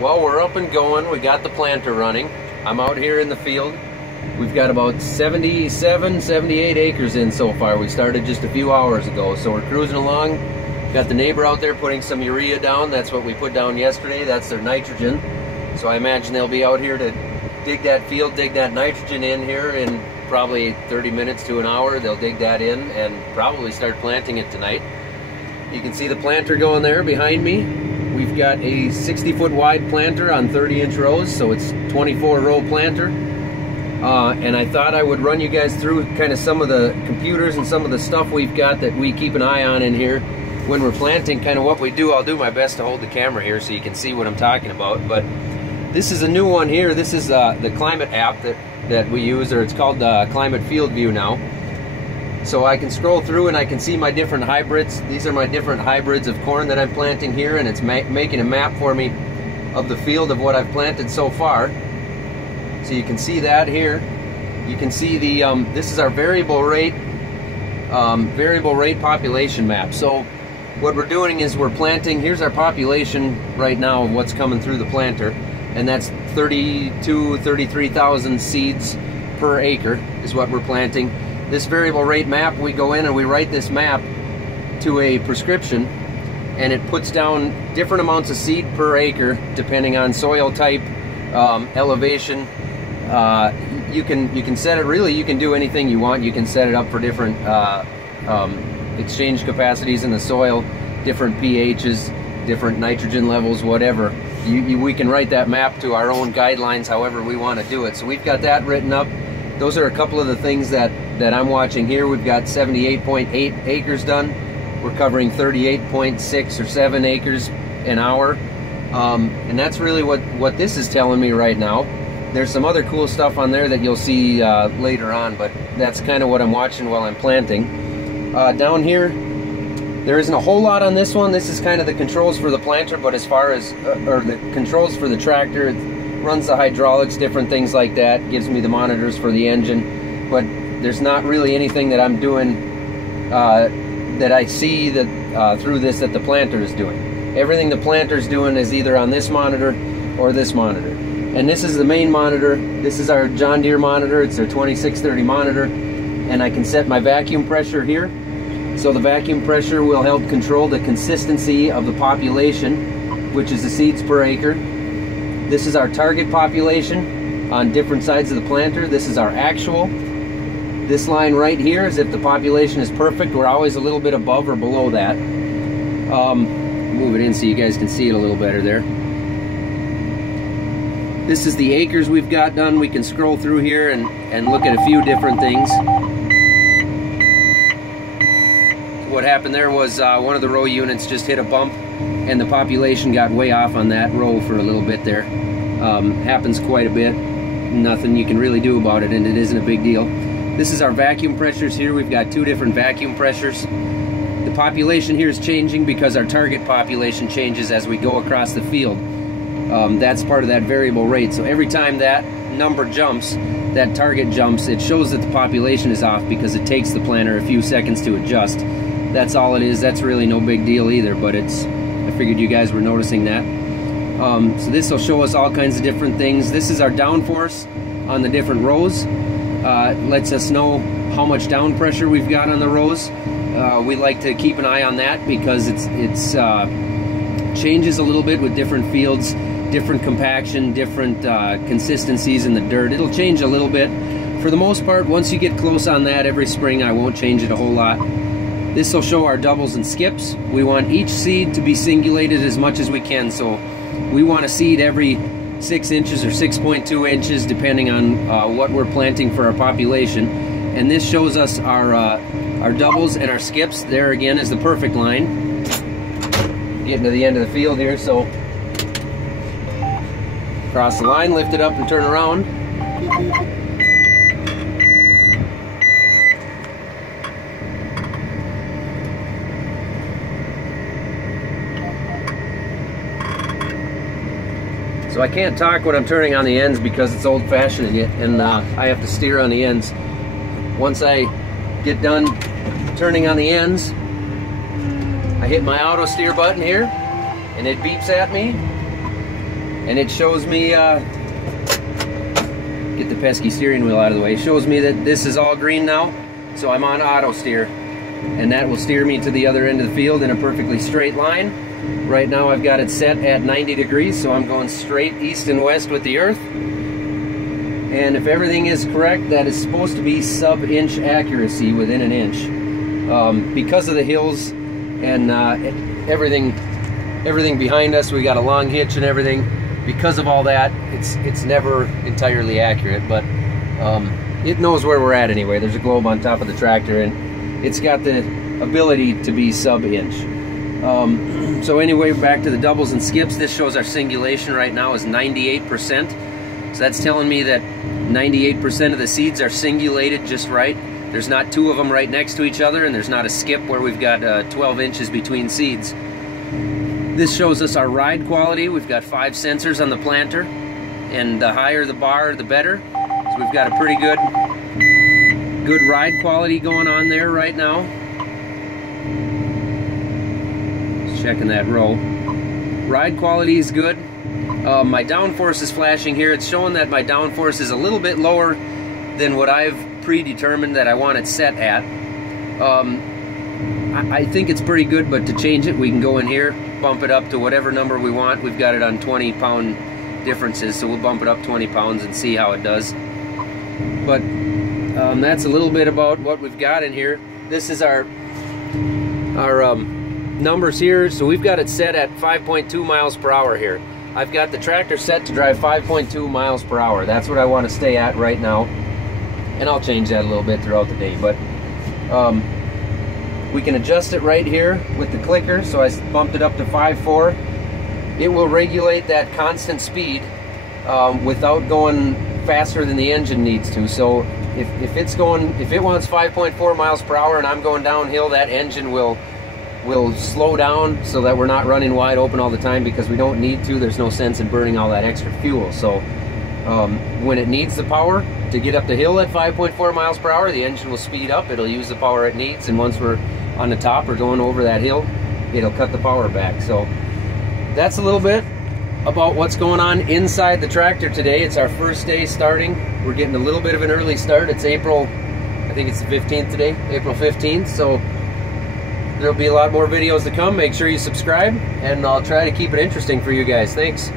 Well, we're up and going. We got the planter running. I'm out here in the field. We've got about 77, 78 acres in so far. We started just a few hours ago, so we're cruising along. Got the neighbor out there putting some urea down. That's what we put down yesterday. That's their nitrogen. So I imagine they'll be out here to dig that field, dig that nitrogen in here in probably 30 minutes to an hour. They'll dig that in and probably start planting it tonight. You can see the planter going there behind me. We've got a 60-foot wide planter on 30-inch rows, so it's 24-row planter. And I thought I would run you guys through kind of some of the computers and some of the stuff we've got that we keep an eye on in here when we're planting, kind of what we do. I'll do my best to hold the camera here so you can see what I'm talking about. But this is a new one here. This is the climate app that we use, or it's called Climate Field View now. So I can scroll through and I can see my different hybrids. These are my different hybrids of corn that I'm planting here, and it's making a map for me of the field of what I've planted so far. So you can see that here. You can see the this is our variable rate population map. So what we're doing is we're planting. Here's our population right now of what's coming through the planter, and that's 33,000 seeds per acre is what we're planting. This variable rate map, we go in and we write this map to a prescription, and it puts down different amounts of seed per acre depending on soil type, elevation. You can set it, really you can do anything you want. You can set it up for different exchange capacities in the soil, different pHs, different nitrogen levels, whatever. We can write that map to our own guidelines however we want to do it. So we've got that written up. Those are a couple of the things that I'm watching here. We've got 78.8 acres done. We're covering 38.6 or 7 acres an hour. And that's really what this is telling me right now. There's some other cool stuff on there that you'll see later on, but that's kind of what I'm watching while I'm planting. Down here, there isn't a whole lot on this one. This is kind of the controls for the planter, but as far as, or the controls for the tractor, it runs the hydraulics, different things like that, gives me the monitors for the engine, but there's not really anything that I'm doing that I see that through this that the planter is doing. Everything the planter is doing is either on this monitor or this monitor. And this is the main monitor. This is our John Deere monitor. It's our 2630 monitor, and I can set my vacuum pressure here. So the vacuum pressure will help control the consistency of the population, which is the seeds per acre. This is our target population on different sides of the planter. This is our actual. This line right here is if the population is perfect. We're always a little bit above or below that. Move it in so you guys can see it a little better there. This is the acres we've got done. We can scroll through here and look at a few different things. What happened there was one of the row units just hit a bump, and the population got way off on that row for a little bit there. Happens quite a bit. Nothing you can really do about it, and it isn't a big deal. This is our vacuum pressures here. We've got 2 different vacuum pressures. The population here is changing because our target population changes as we go across the field. That's part of that variable rate. So every time that number jumps, that target jumps, it shows that the population is off because it takes the planter a few seconds to adjust. That's all it is. That's really no big deal either, but I figured you guys were noticing that. So this will show us all kinds of different things. This is our downforce on the different rows. Lets us know how much down pressure we've got on the rows. We like to keep an eye on that because it's changes a little bit with different fields, different compaction, different consistencies in the dirt. It'll change a little bit. For the most part, once you get close on that every spring, I won't change it a whole lot. This will show our doubles and skips. We want each seed to be singulated as much as we can. So we want a seed every 6 inches or 6.2 inches, depending on what we're planting for our population. And this shows us our doubles and our skips. There again is the perfect line. Getting to the end of the field here, so cross the line, lift it up and turn around. So I can't talk when I'm turning on the ends because it's old-fashioned and I have to steer on the ends. Once I get done turning on the ends, I hit my auto steer button here and it beeps at me and it shows me, get the pesky steering wheel out of the way, it shows me that this is all green now, so I'm on auto steer, and that will steer me to the other end of the field in a perfectly straight line. Right now I've got it set at 90 degrees, so I'm going straight east and west with the earth. And if everything is correct, that is supposed to be sub-inch accuracy, within an inch. Because of the hills and everything behind us, we got a long hitch and everything. Because of all that, it's never entirely accurate, but it knows where we're at anyway. There's a globe on top of the tractor, and it's got the ability to be sub-inch. So anyway, back to the doubles and skips. This shows our singulation right now is 98%. So that's telling me that 98% of the seeds are singulated just right. There's not two of them right next to each other, and there's not a skip where we've got 12 inches between seeds. This shows us our ride quality. We've got 5 sensors on the planter, and the higher the bar, the better. So we've got a pretty good ride quality going on there right now. Just checking that row. Ride quality is good. My downforce is flashing here. It's showing that my downforce is a little bit lower than what I've predetermined that I want it set at. I think it's pretty good, but to change it, we can go in here, bump it up to whatever number we want. We've got it on 20-pound differences, so we'll bump it up 20 pounds and see how it does. But that's a little bit about what we've got in here. This is our numbers here. So we've got it set at 5.2 miles per hour here. I've got the tractor set to drive 5.2 miles per hour. That's what I want to stay at right now. And I'll change that a little bit throughout the day. But we can adjust it right here with the clicker. So I bumped it up to 5.4. It will regulate that constant speed without going faster than the engine needs to. So if it wants 5.4 miles per hour and I'm going downhill, that engine will slow down so that we're not running wide open all the time, because we don't need to. There's no sense in burning all that extra fuel. So when it needs the power to get up the hill at 5.4 miles per hour, the engine will speed up. It'll use the power it needs, and once we're on the top or going over that hill, it'll cut the power back. So that's a little bit about what's going on inside the tractor today. It's our first day starting. We're getting a little bit of an early start. It's April, I think it's the 15th today, April 15th. So there'll be a lot more videos to come. Make sure you subscribe, and I'll try to keep it interesting for you guys. Thanks.